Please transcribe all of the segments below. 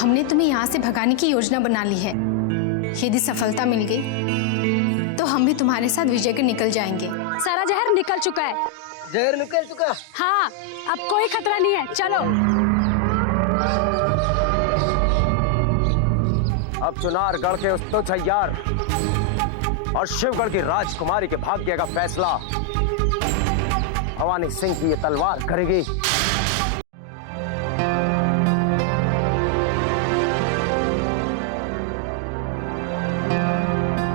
हमने तुम्हें यहाँ से भगाने की योजना बना ली है। यदि सफलता मिल गई तो हम भी तुम्हारे साथ विजयगढ़ निकल जाएंगे। सारा जहर निकल चुका है। जहर निकल चुका? हाँ, अब कोई खतरा नहीं है, चलो। अब चुनारगढ़ के उस तुच्छ अय्यार और शिवगढ़ की राजकुमारी के भाग्य का फैसला भवानी सिंह की ये तलवार करेगी।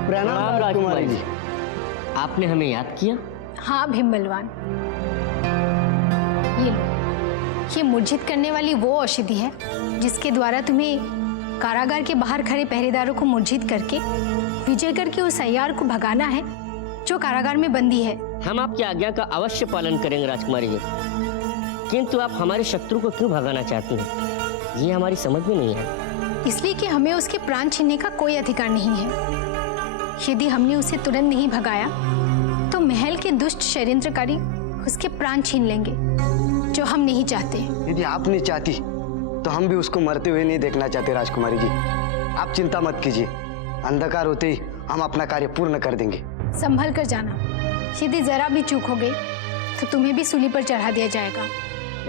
प्रणाम राजकुमारी जी। आपने हमें याद किया? हाँ भीम बलवान, ये लो, ये मूर्छित करने वाली वो औषधि है जिसके द्वारा तुम्हें कारागार के बाहर खड़े पहरेदारों को मूर्छित करके विजयगढ़ के उस अय्यार को भगाना है जो कारागार में बंदी है। हम आपकी आज्ञा का अवश्य पालन करेंगे राजकुमारी जी, किंतु आप हमारे शत्रु को क्यों भगाना चाहती हैं? ये हमारी समझ में नहीं है। इसलिए कि हमें उसके प्राण छीनने का कोई अधिकार नहीं है। यदि हमने उसे तुरंत नहीं भगाया तो महल के दुष्ट षड्यंत्रकारी उसके प्राण छीन लेंगे, जो हम नहीं चाहते। यदि आप नहीं चाहती तो हम भी उसको मरते हुए नहीं देखना चाहते राजकुमारी जी। आप चिंता मत कीजिए, अंधकार होते ही हम अपना कार्य पूर्ण कर देंगे। संभल कर जाना, यदि जरा भी चूक हो गई तो तुम्हें भी सूली पर चढ़ा दिया जाएगा।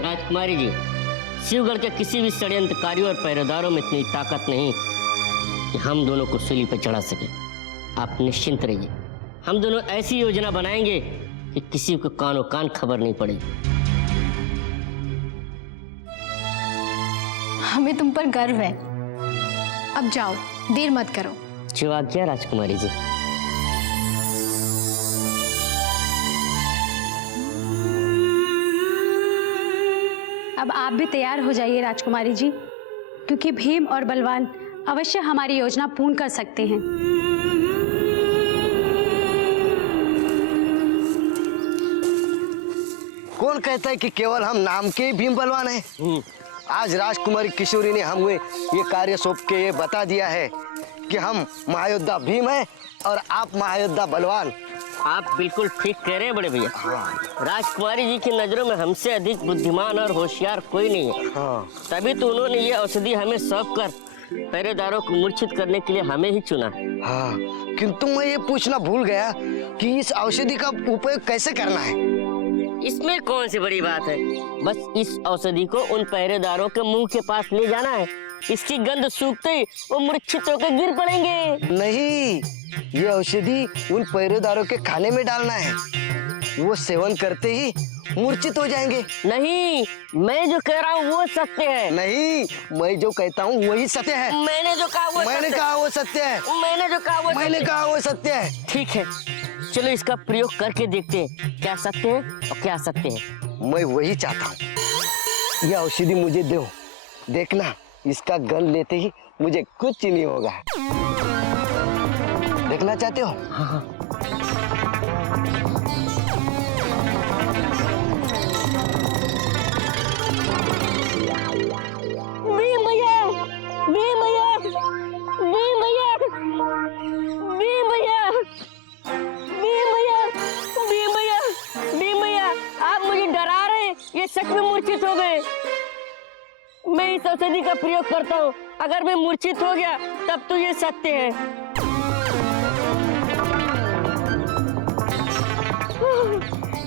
राजकुमारी जी, शिवगढ़ के किसी भी षड्यंत्रकारियों और पहरेदारों में इतनी ताकत नहीं कि हम दोनों को सूली पर चढ़ा सके। आप निश्चिंत रहिए, हम दोनों ऐसी योजना बनाएंगे कि किसी को कानो कान खबर नहीं पड़ेगी। हमें तुम पर गर्व है। अब जाओ, देर मत करो। जो आज्ञा राजकुमारी जी। अब आप भी तैयार हो जाइए राजकुमारी जी, क्योंकि भीम और बलवान अवश्य हमारी योजना पूर्ण कर सकते हैं। कौन कहता है कि केवल हम नाम के ही भीम बलवान हैं? आज राजकुमारी किशोरी ने हमें ये कार्य सौंप के ये बता दिया है कि हम महायोद्धा भीम हैं और आप महायोद्धा बलवान। आप बिल्कुल ठीक कह रहे हैं बड़े भैया। राजकुमारी जी की नजरों में हमसे अधिक बुद्धिमान और होशियार कोई नहीं है। तभी तो उन्होंने ये औषधि हमें सौंप कर पहरेदारों को मूर्छित करने के लिए हमें ही चुना। हाँ, किंतु मैं ये पूछना भूल गया कि इस औषधि का उपयोग कैसे करना है। इसमें कौन सी बड़ी बात है, बस इस औषधि को उन पहरेदारों के मुंह के पास ले जाना है। इसकी गंध सूखते ही वो मूर्छित होकर गिर पड़ेंगे। नहीं, ये औषधि उन पहरेदारों के खाने में डालना है। वो सेवन करते ही मूर्छित हो जाएंगे। नहीं, मैं जो कह रहा हूँ वो सत्य है। नहीं, मैं जो कहता हूँ वही सत्य है। मैंने जो कहा वो मैंने कहा वो सत्य है। मैंने जो कहा वो मैंने कहा वो सत्य है। ठीक है, चलो इसका प्रयोग करके देखते हैं क्या सत्य है और क्या असत्य है। मैं वही चाहता हूँ। यह औषधि मुझे दो, देखना इसका गंध लेते ही मुझे कुछ नहीं होगा। देखना चाहते हो? हाँ। भीम भैया, भीम भैया, भीम भैया, भीम भैया, भीम भैया, भीम भैया, भीम भैया, आप मुझे डरा रहे हैं। ये सच में मूर्छित हो गए। मैं इस औषधि का प्रयोग करता हूँ, अगर मैं मूर्छित हो गया तब तो ये सत्य है।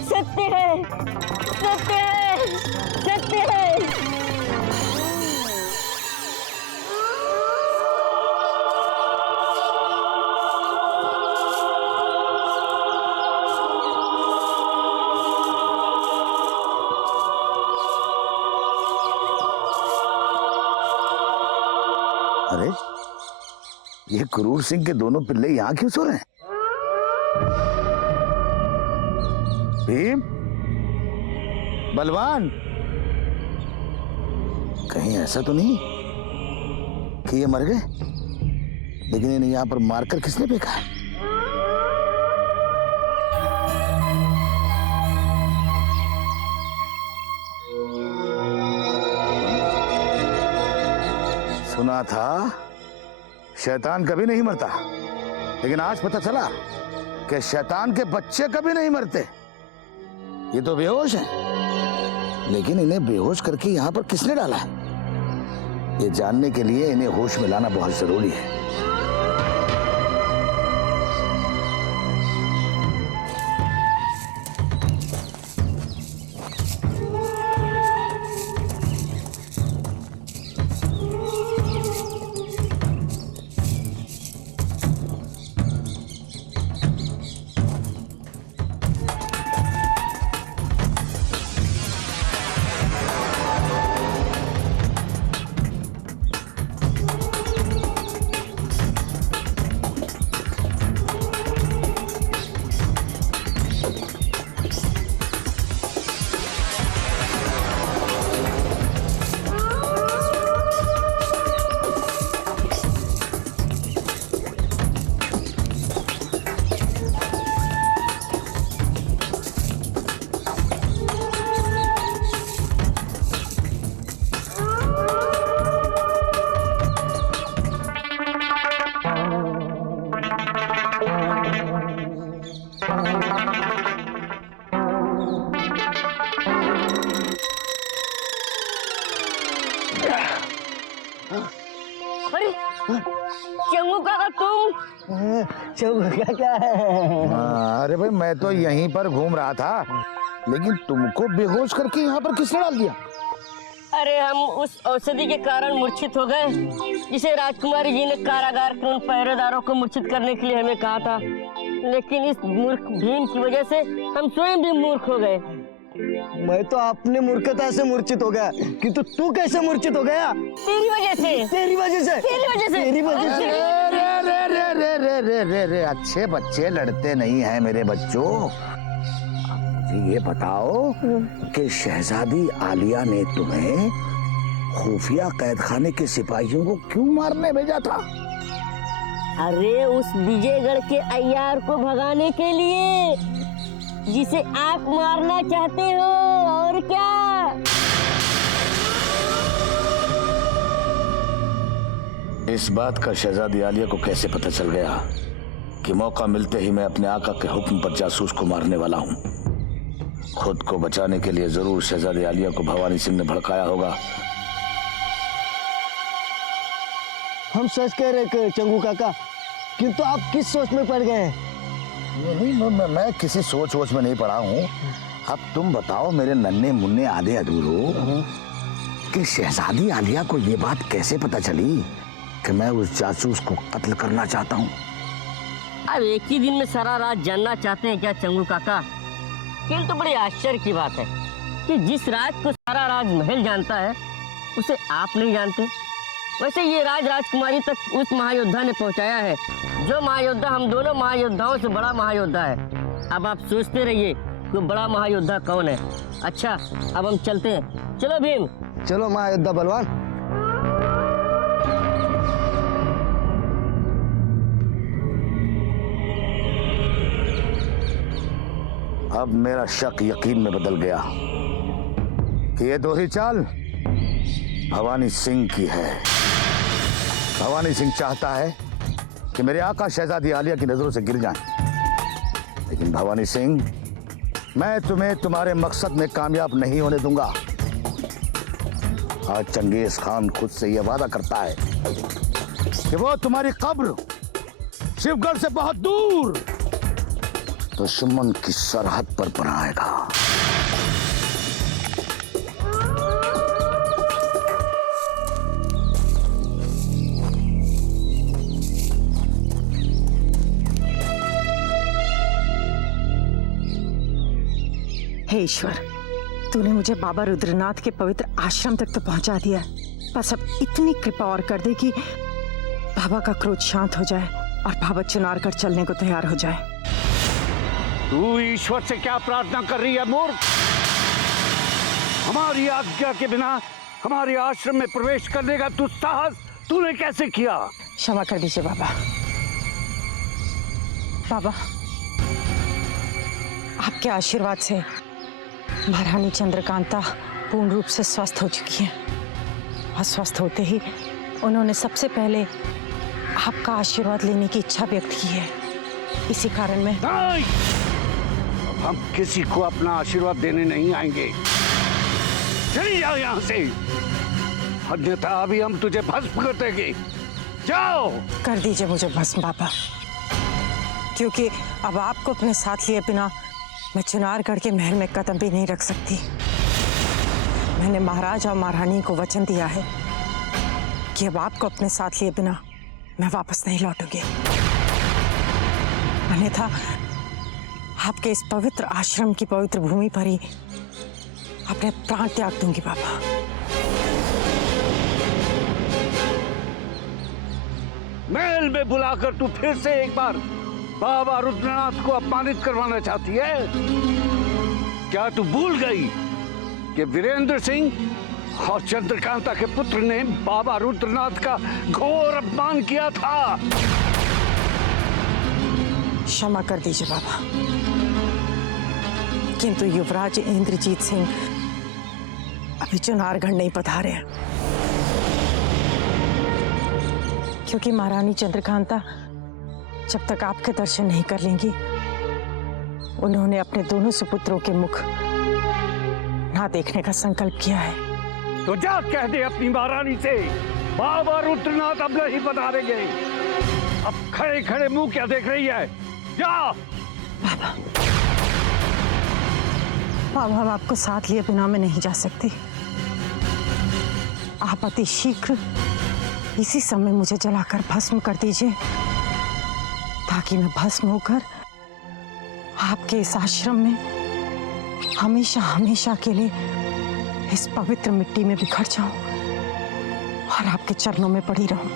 सत्य है, सत्य है, सत्य है। अरे, ये क्रूर सिंह के दोनों पिल्ले यहाँ क्यों सो रहे हैं? भीम, बलवान, कहीं ऐसा तो नहीं कि ये मर गए? लेकिन इन्हें यहाँ पर मारकर किसने फेंका है? सुना था शैतान कभी नहीं मरता, लेकिन आज पता चला कि शैतान के बच्चे कभी नहीं मरते। ये तो बेहोश हैं, लेकिन इन्हें बेहोश करके यहाँ पर किसने डाला है? ये जानने के लिए इन्हें होश में लाना बहुत जरूरी है। अरे चंगू काका तुम? चंगू क्या है? अरे भाई मैं तो यहीं पर घूम रहा था, लेकिन तुमको बेहोश करके यहाँ पर किसने डाल दिया? अरे हम उस औषधि के कारण मूर्छित हो गए जिसे राजकुमारी जी ने कारागार के उन पहरेदारों को मूर्छित करने के लिए हमें कहा था, लेकिन इस मूर्ख भीम की वजह से हम स्वयं भी मूर्ख हो गए। मैं तो अपने मूर्खता से मूर्छित हो गया, किंतु तू कैसे मूर्छित हो गया? तेरी वजह से। तेरी वजह से? तेरी वजह से। तेरी वजह से। रे अच्छे बच्चे लड़ते नहीं हैं मेरे बच्चों। मुझे ये बताओ कि शहजादी आलिया ने तुम्हें खुफिया कैदखाने के सिपाहियों को क्यों मारने भेजा था? अरे उस विजयगढ़ के अय्यार को भगाने के लिए, जिसे आप मारना चाहते हो, और क्या? इस बात का शहजादी आलिया को कैसे पता चल गया कि मौका मिलते ही मैं अपने आका के हुक्म पर जासूस को मारने वाला हूँ? खुद को बचाने के लिए जरूर शहजादी आलिया को भवानी सिंह ने भड़काया होगा। हम सच कह रहे चंगू काका, किंतु आप किस सोच में पड़ गए? नहीं मैं किसी सोच वोच में नहीं पड़ा हूँ। अब तुम बताओ मेरे नन्हे मुन्ने आधे अधूरो कि शहजादी आलिया को ये बात कैसे पता चली कि मैं उस जासूस को कत्ल करना चाहता हूँ? अब एक ही दिन में सारा राज जानना चाहते हैं क्या चंगू काका? किंतु बड़ी आश्चर्य की बात है कि जिस राज को सारा राजमहल जानता है उसे आप नहीं जानते। वैसे ये राज राजकुमारी तक उस महायोद्धा ने पहुंचाया है, जो महायोद्धा हम दोनों महायोद्धाओं से बड़ा महायोद्धा है। अब आप सोचते रहिए कि बड़ा महायोद्धा कौन है। अच्छा अब हम चलते हैं। चलो भीम। चलो महायोद्धा बलवान। अब मेरा शक यकीन में बदल गया कि ये दोहरी चाल भवानी सिंह की है। भवानी सिंह चाहता है कि मेरे आका शहजादी आलिया की नजरों से गिर जाएं। लेकिन भवानी सिंह, मैं तुम्हें तुम्हारे मकसद में कामयाब नहीं होने दूंगा। आज चंगेज खान खुद से यह वादा करता है कि वो तुम्हारी कब्र शिवगढ़ से बहुत दूर दुश्मन की सरहद पर बनाएगा। हे ईश्वर, तूने मुझे बाबा रुद्रनाथ के पवित्र आश्रम तक तो पहुंचा दिया। बस अब इतनी कृपा और कर दे कि बाबा का क्रोध शांत हो जाए और बाबा चुनार कर चलने को तैयार हो जाए। तू ईश्वर से क्या प्रार्थना कर रही है मूर्ख? हमारी आज्ञा के बिना हमारे आश्रम में प्रवेश करने का दुस्साहस तूने कैसे किया? क्षमा कर दीजिए बाबा। बाबा, आपके आशीर्वाद से महारानी चंद्रकांता पूर्ण रूप से स्वस्थ हो चुकी हैं और स्वस्थ होते ही उन्होंने सबसे पहले आपका आशीर्वाद लेने की इच्छा व्यक्त की है। इसी कारण मैं नहीं! अब हम किसी को अपना आशीर्वाद देने नहीं आएंगे। चली जाओ यहाँ से। अन्यथा अभी हम तुझे भस्म कर देंगे। जाओ। कर दीजिए मुझे भस्म बाबा, क्योंकि अब आपको अपने साथ लिए बिना मैं चुनारगढ़ के महल में कदम भी नहीं रख सकती। मैंने महाराज और महारानी को वचन दिया है कि अब आपको अपने साथ लिए बिना मैं वापस नहीं लौटूंगी, अन्यथा आपके इस पवित्र आश्रम की पवित्र भूमि पर ही अपने प्राण त्याग दूंगी बाबा। महल में बुलाकर तू फिर से एक बार बाबा रुद्रनाथ को अपमानित करवाना चाहती है? क्या तू भूल गई कि वीरेंद्र सिंह और चंद्रकांता के पुत्र ने बाबा रुद्रनाथ का घोर अपमान किया था? क्षमा कर दीजिए बाबा, किंतु युवराज इंद्रजीत सिंह अभी चुनारगढ़ नहीं पधारे हैं, क्योंकि महारानी चंद्रकांता जब तक आपके दर्शन नहीं कर लेंगी, उन्होंने अपने दोनों सुपुत्रों के मुख ना देखने का संकल्प किया है। तो जा कह दे अपनी महारानी से बाबा रुद्रनाथ अब नहीं पधारेंगे। अब खड़े खड़े मुंह क्या देख रही है? जा। बाबा, बाबा, अब आपको साथ लिए बिना मैं नहीं जा सकती। आप अति शीघ्र इसी समय मुझे जलाकर भस्म कर दीजिए, ताकि मैं भस्म होकर आपके इस आश्रम में हमेशा हमेशा के लिए इस पवित्र मिट्टी में बिखर जाऊं और आपके चरणों में पड़ी रहूं।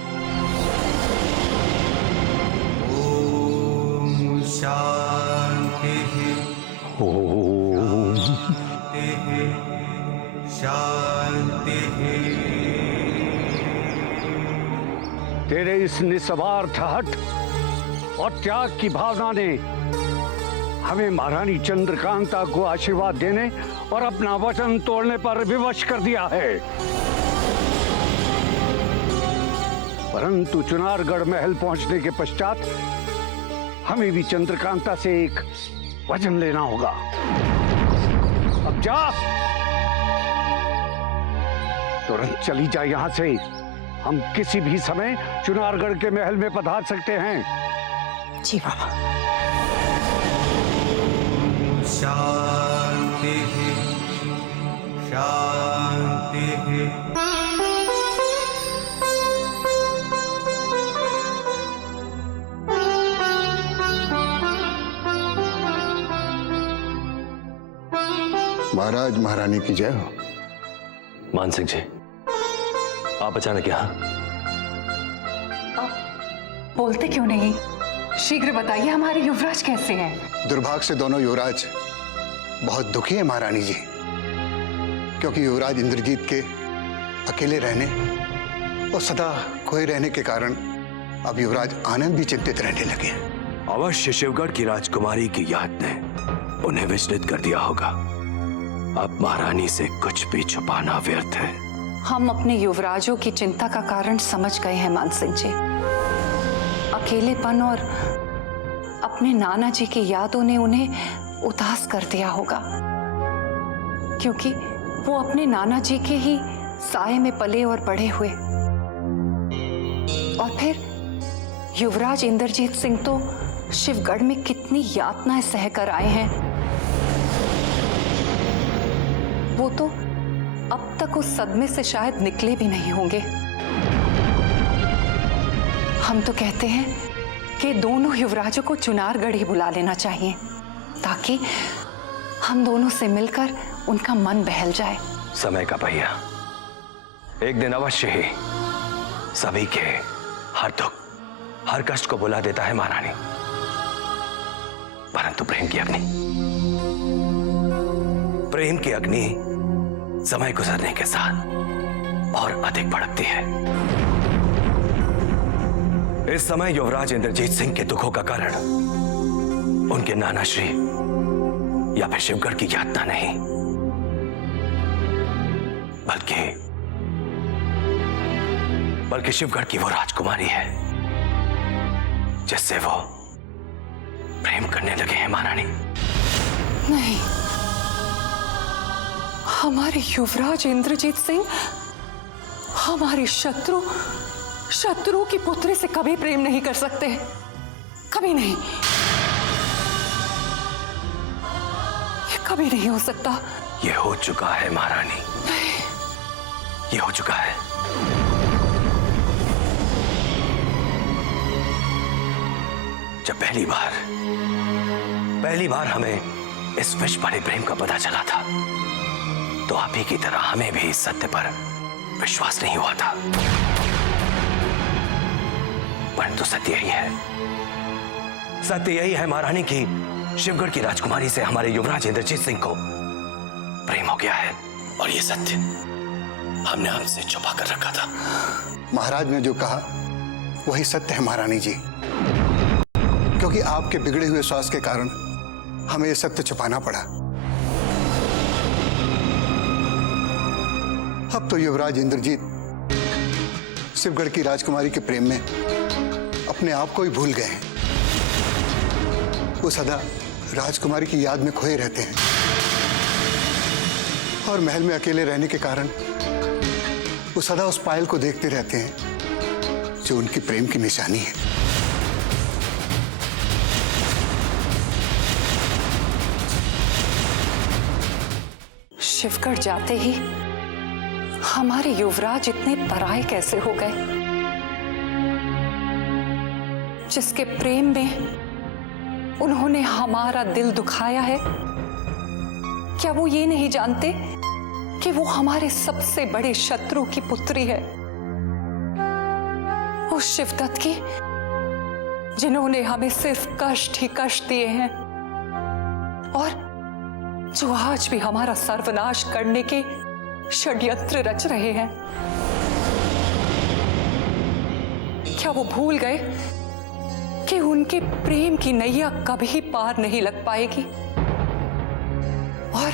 ओम शांति ओम शांति। तेरे इस निस्वार्थ हट और त्याग की भावना ने हमें महारानी चंद्रकांता को आशीर्वाद देने और अपना वचन तोड़ने पर विवश कर दिया है। परंतु चुनारगढ़ महल पहुंचने के पश्चात हमें भी चंद्रकांता से एक वचन लेना होगा। अब जा, तुरंत चली जा यहां से। हम किसी भी समय चुनारगढ़ के महल में पधार सकते हैं। जी बाबा। शांति शांति। महाराज महारानी की जय हो। मान सिंह जी, आप अचानक यहाँ? बोलते क्यों नहीं? शीघ्र बताइए, हमारे युवराज कैसे हैं? दुर्भाग्य से दोनों युवराज बहुत दुखी है महारानी जी, क्योंकि युवराज इंद्रजीत के अकेले रहने और सदा खोए रहने के कारण अब युवराज आनंद भी चिंतित रहने लगे हैं। अवश्य शिवगढ़ की राजकुमारी की याद ने उन्हें विचलित कर दिया होगा। अब महारानी से कुछ भी छुपाना व्यर्थ है। हम अपने युवराजों की चिंता का कारण समझ गए हैं मान सिंह जी। अकेलेपन और अपने नाना जी की यादों ने उन्हें उदास कर दिया होगा, क्योंकि वो अपने नाना जी के ही साए में पले और बड़े हुए। और फिर युवराज इंद्रजीत सिंह तो शिवगढ़ में कितनी यातनाएं सहकर आए हैं। वो तो अब तक उस सदमे से शायद निकले भी नहीं होंगे। हम तो कहते हैं कि दोनों युवराजों को चुनारगढ़ ही बुला लेना चाहिए, ताकि हम दोनों से मिलकर उनका मन बहल जाए। समय का पहिया एक दिन अवश्य ही सभी के हर दुख, हर कष्ट को बुला देता है महारानी। परंतु प्रेम की अग्नि समय गुजरने के साथ और अधिक भड़कती है। इस समय युवराज इंद्रजीत सिंह के दुखों का कारण उनके नाना श्री या फिर शिवगढ़ की यातना नहीं, बल्कि शिवगढ़ की वो राजकुमारी है जिससे वो प्रेम करने लगे हैं महारानी। नहीं, हमारे युवराज इंद्रजीत सिंह हमारे शत्रु शत्रु की पुत्री से कभी प्रेम नहीं कर सकते, कभी नहीं। ये कभी नहीं हो सकता। ये हो चुका है महारानी, ये हो चुका है। जब पहली बार हमें इस विश्व बड़े प्रेम का पता चला था, तो आप ही की तरह हमें भी इस सत्य पर विश्वास नहीं हुआ था। परंतु सत्य यही है महारानी की शिवगढ़ की राजकुमारी से हमारे युवराज इंद्रजीत सिंह को प्रेम हो गया है, और ये सत्य हमने आपसे छुपा कर रखा था। महाराज ने जो कहा वही सत्य है महारानी जी, क्योंकि आपके बिगड़े हुए स्वास्थ्य के कारण हमें ये सत्य छुपाना पड़ा। अब तो युवराज इंद्रजीत शिवगढ़ की राजकुमारी के प्रेम में अपने आप को ही भूल गए हैं। वो सदा राजकुमारी की याद में खोए रहते हैं, और महल में अकेले रहने के कारण वो सदा उस पायल को देखते रहते हैं जो उनकी प्रेम की निशानी है। शिवगढ़ जाते ही हमारे युवराज इतने पराये कैसे हो गए? जिसके प्रेम में उन्होंने हमारा दिल दुखाया है, क्या वो ये नहीं जानते कि वो हमारे सबसे बड़े शत्रु की पुत्री है? उस शिवदत्त की जिन्होंने हमें सिर्फ कष्ट ही कष्ट दिए हैं, और जो आज भी हमारा सर्वनाश करने के षड्यंत्र रच रहे हैं। क्या वो भूल गए कि उनके प्रेम की नैया कभी पार नहीं लग पाएगी? और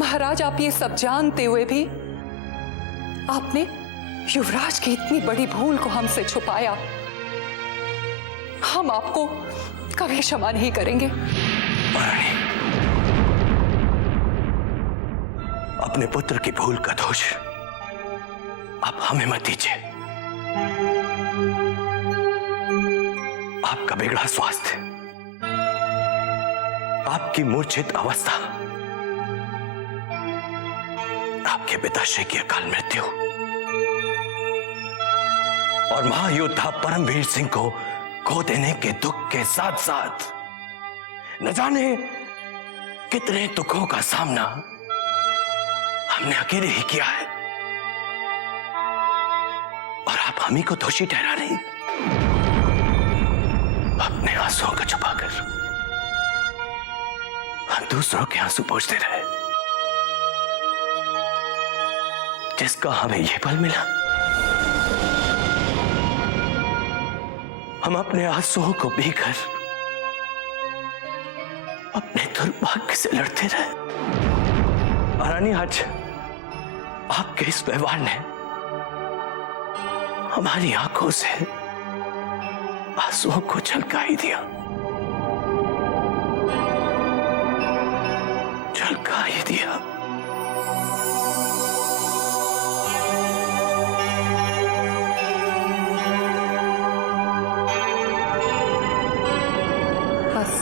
महाराज, आप ये सब जानते हुए भी आपने युवराज की इतनी बड़ी भूल को हमसे छुपाया। हम आपको कभी क्षमा नहीं करेंगे। महारानी, अपने पुत्र की भूल का दोष आप हमें मत दीजिए। आपका बिगड़ा स्वास्थ्य, आपकी मूर्छित अवस्था, आपके पिताश्री की अकाल मृत्यु और महायोद्धा परमवीर सिंह को खो देने के दुख के साथ साथ न जाने कितने दुखों का सामना हमने अकेले ही किया है, और आप हम ही को दोषी ठहरा रही। अपने आंसुओं को छुपाकर हम दूसरों के आंसू पोंछते रहे। जिसका हमें यह फल मिला, हम अपने आंसुओं को पीकर अपने दुर्भाग्य से लड़ते रहे। महारानी, आज आपके इस व्यवहार ने हमारी आंखों से आंसुओं को झलका ही दिया, झलका ही दिया। बस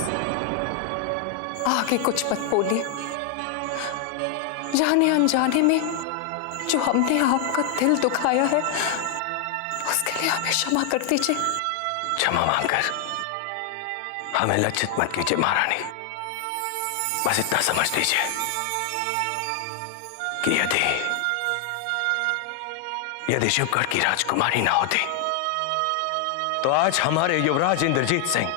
आगे कुछ मत बोलिए। जाने अनजाने में जो हमने आपका दिल दुखाया है, उसके लिए हमें क्षमा कर दीजिए। क्षमा मांगकर हमें लज्जित मत कीजिए महारानी। बस इतना समझ लीजिए कि यदि शिवगढ़ की राजकुमारी ना होती, तो आज हमारे युवराज इंद्रजीत सिंह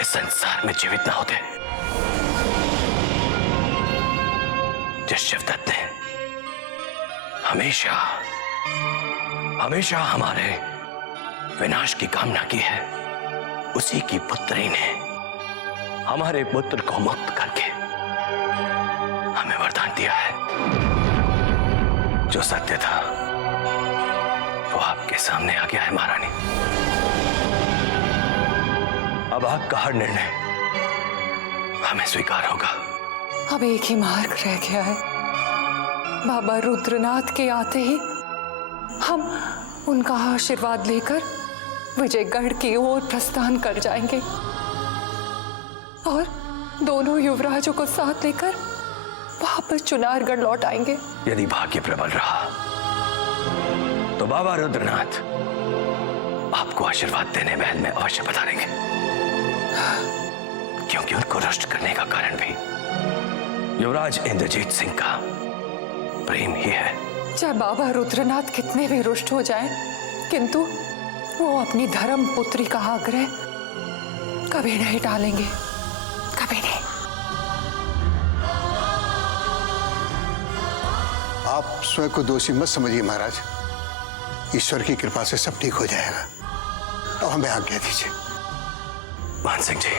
इस संसार में जीवित ना होते। जिस शिवदत्त ने हमेशा हमारे विनाश की कामना की है, उसी की पुत्री ने हमारे पुत्र को मुक्त करके हमें वरदान दिया है। जो सत्य था वो आपके सामने आ गया है महारानी। अब आपका हर निर्णय हमें स्वीकार होगा। अब एक ही मार्ग रह गया है, बाबा रुद्रनाथ के आते ही हम उनका आशीर्वाद लेकर विजयगढ़ की ओर प्रस्थान कर जाएंगे और दोनों युवराजों को साथ लेकर वापस चुनारगढ़ लौट आएंगे। यदि भाग्य प्रबल रहा तो बाबा रुद्रनाथ आपको आशीर्वाद देने महल में अवश्य पधारेंगे, क्योंकि उनको रुष्ट करने का कारण भी युवराज इंद्रजीत सिंह का प्रेम ही है। चाहे बाबा रुद्रनाथ कितने भी रुष्ट हो जाएं, किंतु वो अपनी धर्म पुत्री का आग्रह कभी नहीं टालेंगे, कभी नहीं। आप स्वयं को दोषी मत समझिए महाराज, ईश्वर की कृपा से सब ठीक हो जाएगा। अब हमें आज्ञा दीजिए। मान सिंह जी,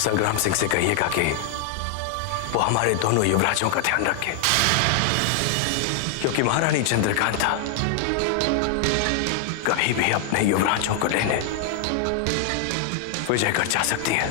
संग्राम सिंह से कहिएगा कि वो हमारे दोनों युवराजों का ध्यान रखे, क्योंकि महारानी चंद्रकांता कभी भी अपने युवराजों को लेने विजयगढ़ जा सकती है।